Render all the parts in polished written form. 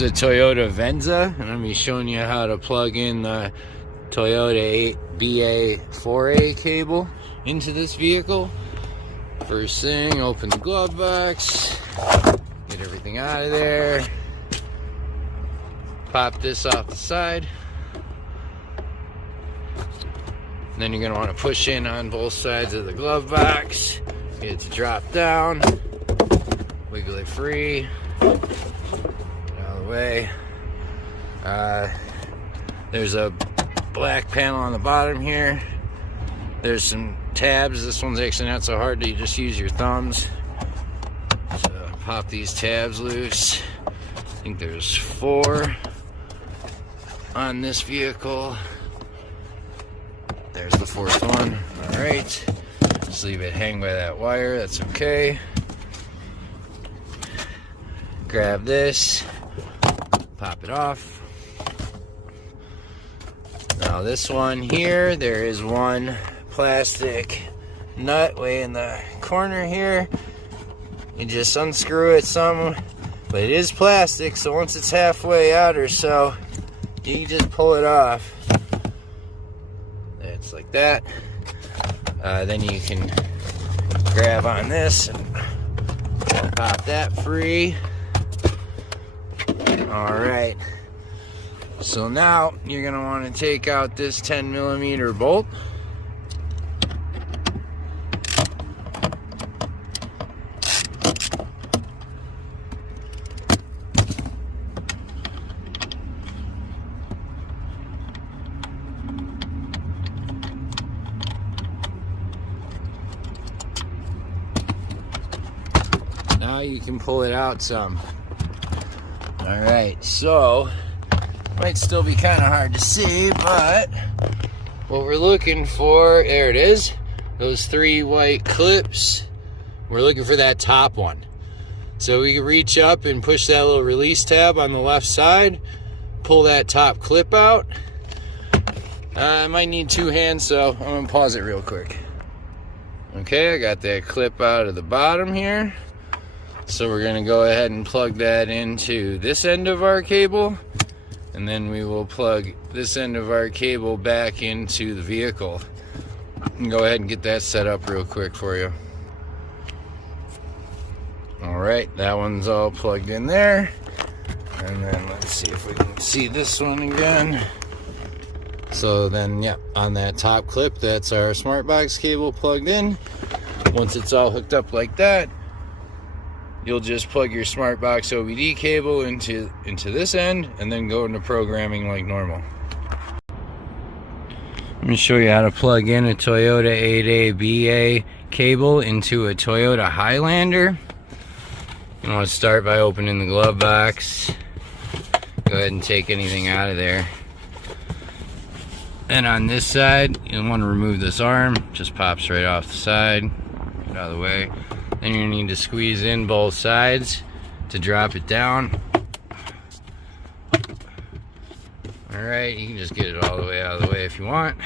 is a Toyota Venza, and I'm going to be showing you how to plug in the Toyota BA4A cable into this vehicle. First thing, open the glove box, get everything out of there, pop this off the side. Then you're going to want to push in on both sides of the glove box, get it to drop down, wiggle it free, get out of the way. There's a black panel on the bottom here. There's some tabs. This one's actually not so hard, you just use your thumbs. So pop these tabs loose. I think there's 4 on this vehicle. There's the 4th one. Alright, just leave it hang by that wire, that's okay. Grab this, pop it off. Now this one here, there is one plastic nut way in the corner here. You just unscrew it some, but it is plastic, so once it's halfway out or so, you can just pull it off. It's like that. Then you can grab on this and pop that free. Alright, so now you're going to want to take out this 10mm bolt. Now you can pull it out some. Alright, so might still be kind of hard to see, but what we're looking for, there it is, those 3 white clips. We're looking for that top one. So we can reach up and push that little release tab on the left side, pull that top clip out. I might need 2 hands, so I'm going to pause it real quick. Okay, I got that clip out of the bottom here. So we're going to go ahead and plug that into this end of our cable, and then we will plug this end of our cable back into the vehicle. And go ahead and get that set up real quick for you. Alright, that one's all plugged in there. And then let's see if we can see this one again. So then, yeah, on that top clip, that's our smart box cable plugged in. Once it's all hooked up like that, you'll just plug your smart box OBD cable into this end and then go into programming like normal. Let me show you how to plug in a Toyota 8A BA cable into a Toyota Highlander. You want to start by opening the glove box. Go ahead and take anything out of there. Then on this side, you'll want to remove this arm. Just pops right off the side. Get out of the way. Then you need to squeeze in both sides to drop it down. Alright, you can just get it all the way out of the way if you want.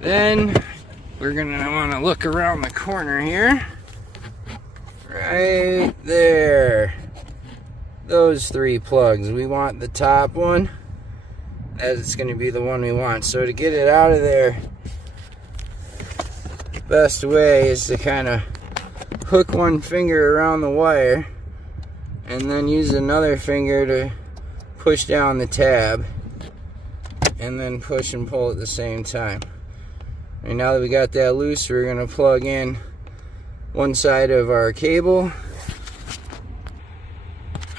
Then we're going to want to look around the corner here. Right there. Those 3 plugs. We want the top one. That's going to be the one we want. So to get it out of there, the best way is to kind of hook one finger around the wire and then use another finger to push down the tab and then push and pull at the same time. And now that we got that loose, we're going to plug in one side of our cable.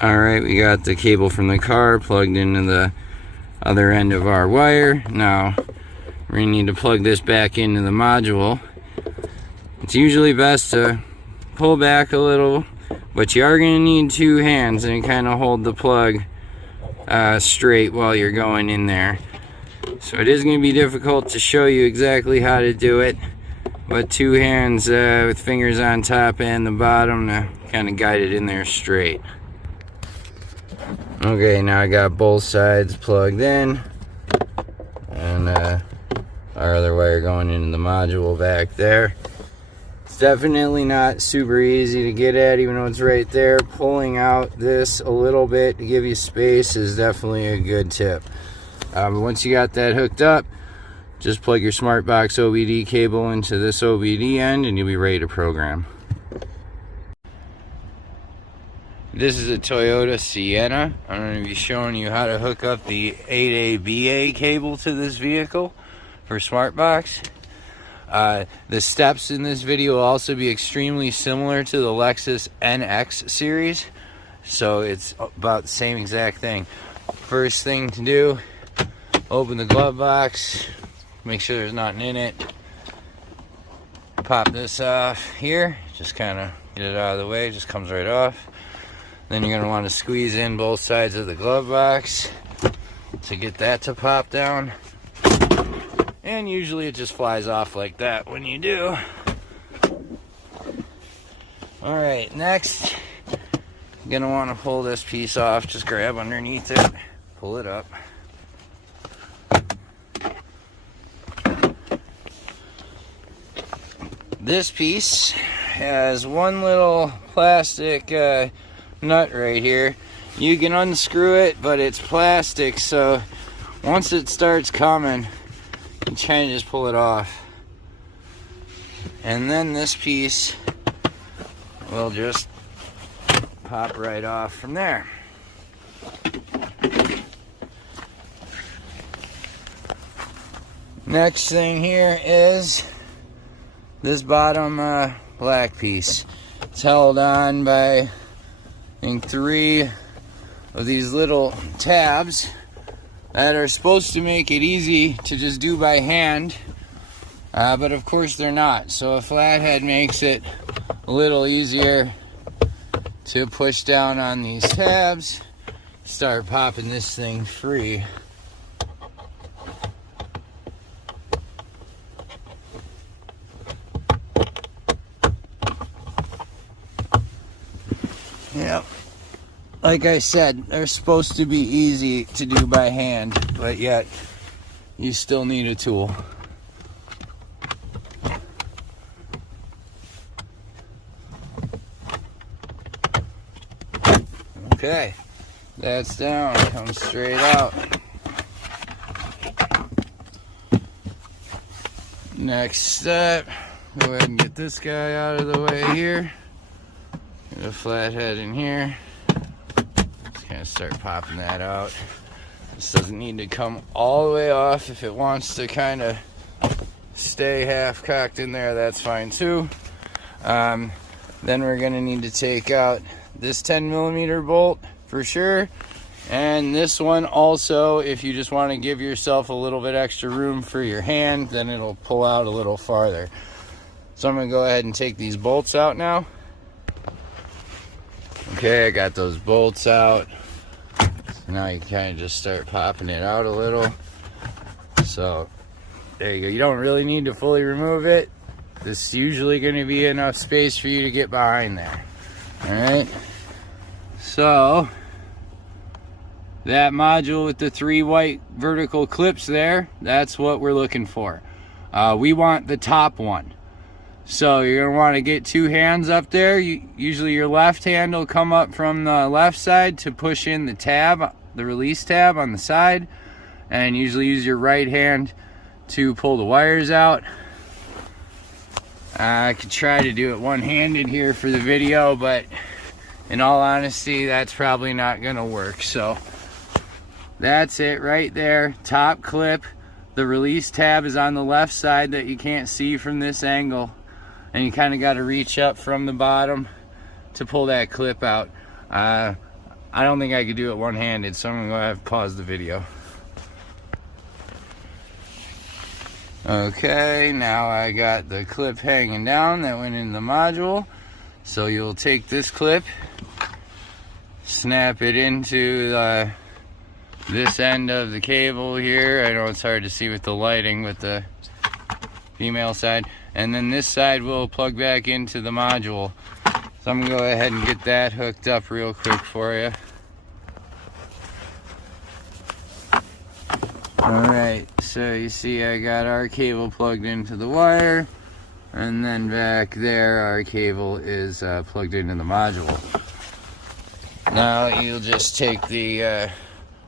Alright, we got the cable from the car plugged into the other end of our wire. Now we're going to need to plug this back into the module. It's usually best to pull back a little, but you are going to need 2 hands and kind of hold the plug straight while you're going in there. So it is going to be difficult to show you exactly how to do it, but 2 hands with fingers on top and the bottom to kind of guide it in there straight. Okay, now I got both sides plugged in, and our other wire going into the module back there. It's definitely not super easy to get at, even though it's right there. Pulling out this a little bit to give you space is definitely a good tip. But once you got that hooked up, just plug your SmartBox OBD cable into this OBD end and you'll be ready to program. This is a Toyota Sienna. I'm going to be showing you how to hook up the 8A/BA cable to this vehicle for SmartBox. The steps in this video will also be extremely similar to the Lexus NX series, so it's about the same exact thing. First thing to do, open the glove box, make sure there's nothing in it. Pop this off here, just kind of get it out of the way, it just comes right off. Then you're going to want to squeeze in both sides of the glove box to get that to pop down. And usually it just flies off like that when you do. Alright, next, you're going to want to pull this piece off. Just grab underneath it, pull it up. This piece has one little plastic nut right here. You can unscrew it, but it's plastic, so once it starts coming, you try to just pull it off. And then this piece will just pop right off from there. Next thing here is this bottom black piece. It's held on by, I think, 3 of these little tabs that are supposed to make it easy to just do by hand, but of course they're not. So a flathead makes it a little easier to push down on these tabs, start popping this thing free. Yep. Like I said, they're supposed to be easy to do by hand, but yet you still need a tool. Okay, that's down, comes straight out. Next step, go ahead and get this guy out of the way here. Get a flathead in here. Start popping that out. This doesn't need to come all the way off. If it wants to kind of stay half cocked in there, that's fine too. Then we're going to need to take out this 10mm bolt for sure, and this one also. If you just want to give yourself a little bit extra room for your hand, then it'll pull out a little farther. So I'm going to go ahead and take these bolts out now. Okay, I got those bolts out. Now you kind of just start popping it out a little. So there you go. You don't really need to fully remove it. This is usually going to be enough space for you to get behind there. Alright, so that module with the 3 white vertical clips there, that's what we're looking for. We want the top one. So you're going to want to get 2 hands up there. Usually your left hand will come up from the left side to push in the tab, the release tab on the side, and usually use your right hand to pull the wires out. I could try to do it one-handed here for the video, but in all honesty, that's probably not going to work. So that's it right there, top clip. The release tab is on the left side that you can't see from this angle. And you kind of got to reach up from the bottom to pull that clip out. I don't think I could do it one-handed, so I'm going to go ahead and pause the video. Okay, now I got the clip hanging down that went in the module. So you'll take this clip, snap it into this end of the cable here. I know it's hard to see with the lighting with the female side. And then this side will plug back into the module. So I'm gonna go ahead and get that hooked up real quick for you. Alright, so you see I got our cable plugged into the wire. And then back there, our cable is plugged into the module. Now you'll just take the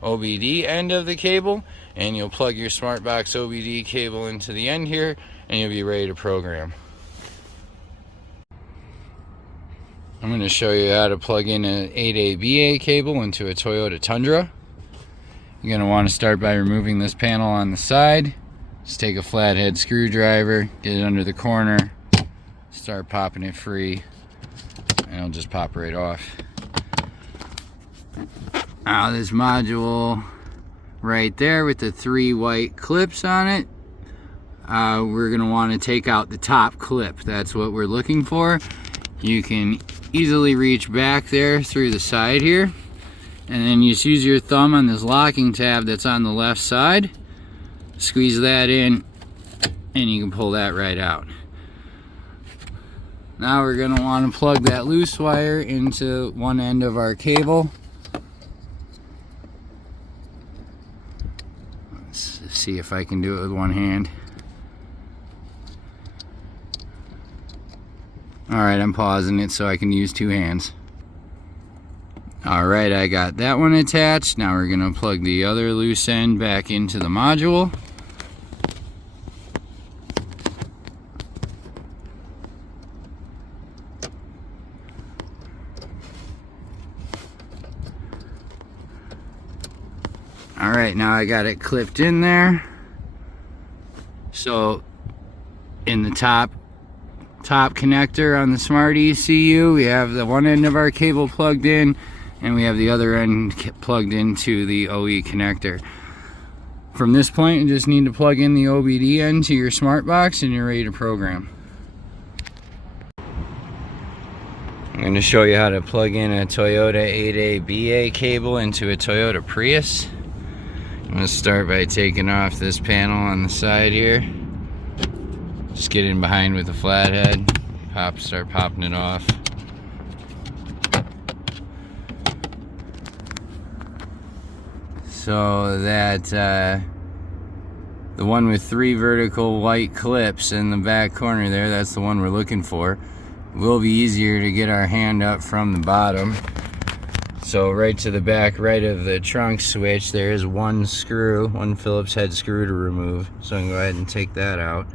OBD end of the cable and you'll plug your SmartBox OBD cable into the end here and you'll be ready to program. I'm going to show you how to plug in an 8A/BA cable into a Toyota Tundra. You're going to want to start by removing this panel on the side. Just take a flathead screwdriver, get it under the corner, start popping it free, and it'll just pop right off. Now this module right there with the 3 white clips on it, we're going to want to take out the top clip. That's what we're looking for. You can easily reach back there through the side here, and then you just use your thumb on this locking tab that's on the left side. Squeeze that in and you can pull that right out. Now we're going to want to plug that loose wire into one end of our cable. Let's see if I can do it with one hand. Alright, I'm pausing it so I can use 2 hands. Alright, I got that one attached. Now we're going to plug the other loose end back into the module. Alright, now I got it clipped in there. So in the top connector on the Smart ECU, we have the one end of our cable plugged in, and we have the other end plugged into the OE connector. From this point, you just need to plug in the OBD end to your SmartBox and you're ready to program. I'm going to show you how to plug in a Toyota 8A/BA cable into a Toyota Prius. I'm going to start by taking off this panel on the side here. Just get in behind with the flathead, start popping it off. So that the one with 3 vertical white clips in the back corner there, that's the one we're looking for. It will be easier to get our hand up from the bottom. So right to the back right of the trunk switch, there is one screw, one Phillips head screw to remove. So I can go ahead and take that out.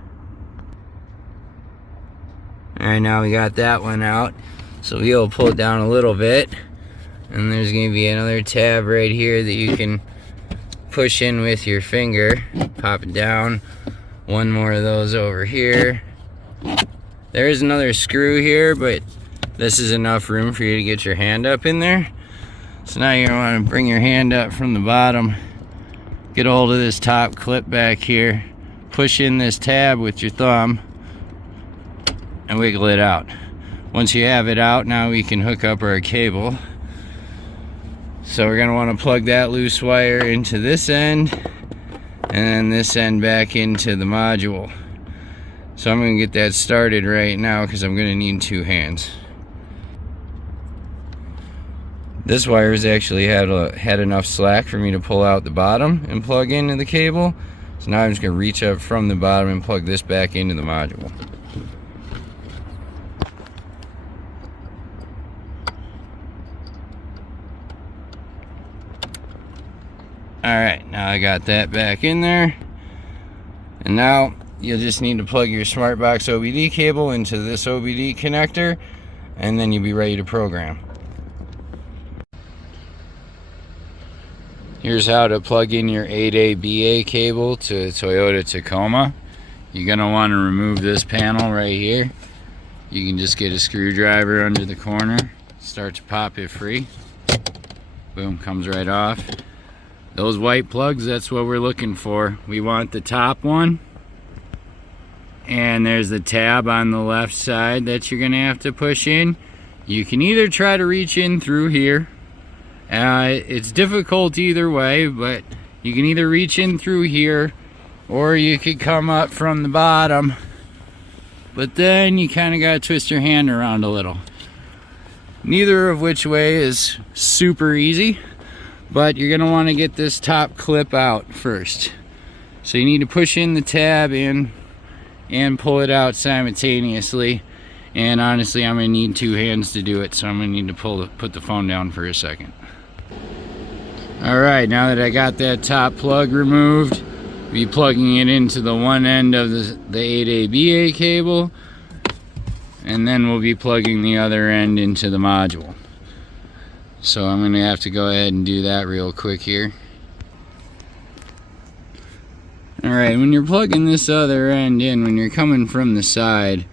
Alright, now we got that one out. So we'll pull it down a little bit. And there's going to be another tab right here that you can push in with your finger. Pop it down. One more of those over here. There is another screw here, but this is enough room for you to get your hand up in there. So now you're going to want to bring your hand up from the bottom. Get a hold of this top clip back here. Push in this tab with your thumb. And wiggle it out. Once you have it out, now we can hook up our cable. So we're going to want to plug that loose wire into this end and then this end back into the module. So I'm going to get that started right now because I'm going to need 2 hands. This wire has actually had enough slack for me to pull out the bottom and plug into the cable. So now I'm just going to reach up from the bottom and plug this back into the module. Alright, now I got that back in there. And now you'll just need to plug your SmartBox OBD cable into this OBD connector, and then you'll be ready to program. Here's how to plug in your 8A/BA cable to a Toyota Tacoma. You're going to want to remove this panel right here. You can just get a screwdriver under the corner, start to pop it free. Boom, comes right off. Those white plugs, that's what we're looking for. We want the top one. And there's the tab on the left side that you're going to have to push in. You can either try to reach in through here. It's difficult either way, but you can either reach in through here or you could come up from the bottom. But then you kind of got to twist your hand around a little. Neither of which way is super easy. But you're going to want to get this top clip out first. So you need to push in the tab in and pull it out simultaneously. And honestly, I'm gonna need 2 hands to do it, so I'm gonna need to put the phone down for a second. Alright, now that I got that top plug removed, I'll be plugging it into the one end of the 8ABA cable, and then we'll be plugging the other end into the module. So I'm gonna have to go ahead and do that real quick here. Alright, when you're plugging this other end in, when you're coming from the side,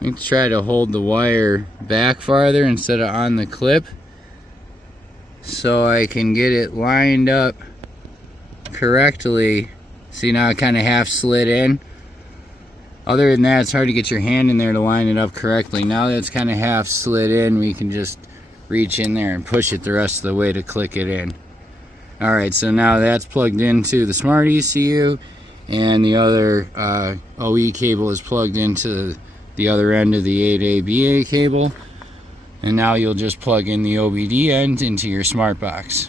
I think try to hold the wire back farther instead of on the clip, so I can get it lined up correctly. See, now it kind of half slid in. Other than that, it's hard to get your hand in there to line it up correctly. Now that it's kind of half slid in, we can just reach in there and push it the rest of the way to click it in. Alright, so now that's plugged into the Smart ECU, and the other OE cable is plugged into the other end of the 8ABA cable. And now you'll just plug in the OBD end into your smart box.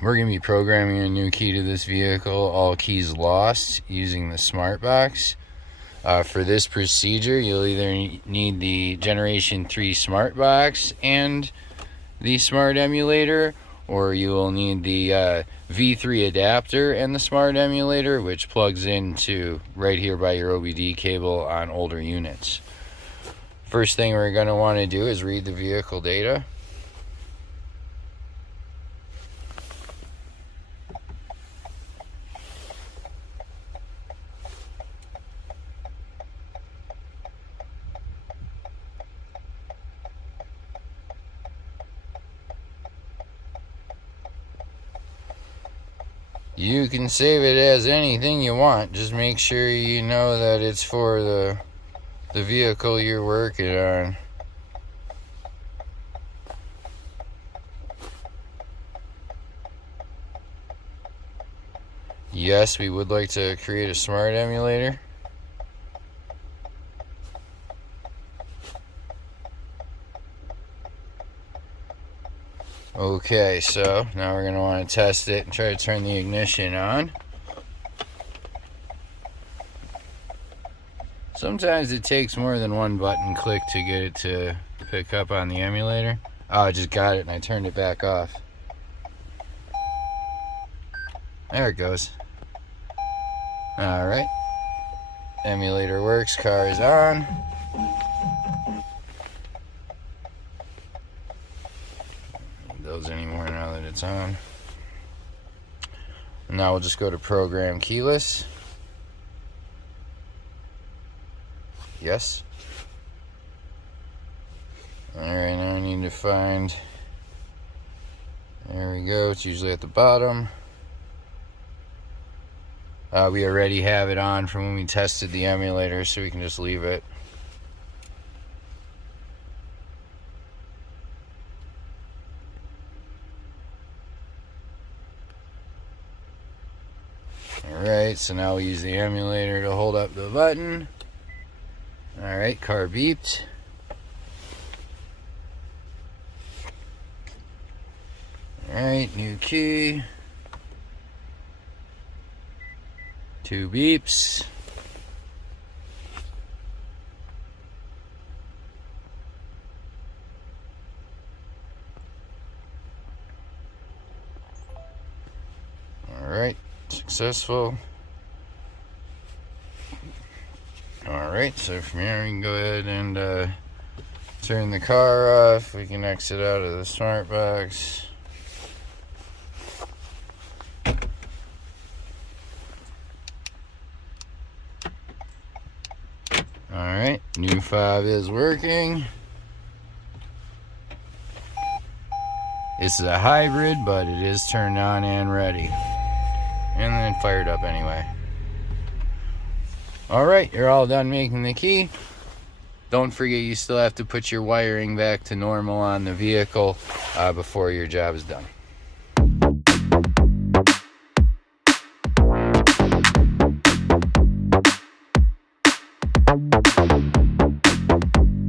We're going to be programming a new key to this vehicle, all keys lost, using the smart box. For this procedure, you'll either need the Generation 3 smart box and the smart emulator, or you will need the V3 adapter and the smart emulator, which plugs into right here by your OBD cable on older units. First thing we're going to want to do is read the vehicle data. You can save it as anything you want, just make sure you know that it's for the vehicle you're working on. Yes, we would like to create a smart emulator. Okay, so now we're going to want to test it and try to turn the ignition on. Sometimes it takes more than one button click to get it to pick up on the emulator. Oh, I just got it and I turned it back off. There it goes. Alright. Emulator works, car is on. Those anymore now that it's on. Now we'll just go to program keyless. Yes. Alright, now I need to find, there we go, it's usually at the bottom. We already have it on from when we tested the emulator, so we can just leave it. Alright, so now we use the emulator to hold up the button. Alright, car beeped. Alright, new key. 2 beeps. Alright, successful. Alright, so from here we can go ahead and turn the car off. We can exit out of the smart box. Alright, new fob is working. This is a hybrid, but it is turned on and ready. And then fired up anyway. Alright, you're all done making the key. Don't forget, you still have to put your wiring back to normal on the vehicle before your job is done.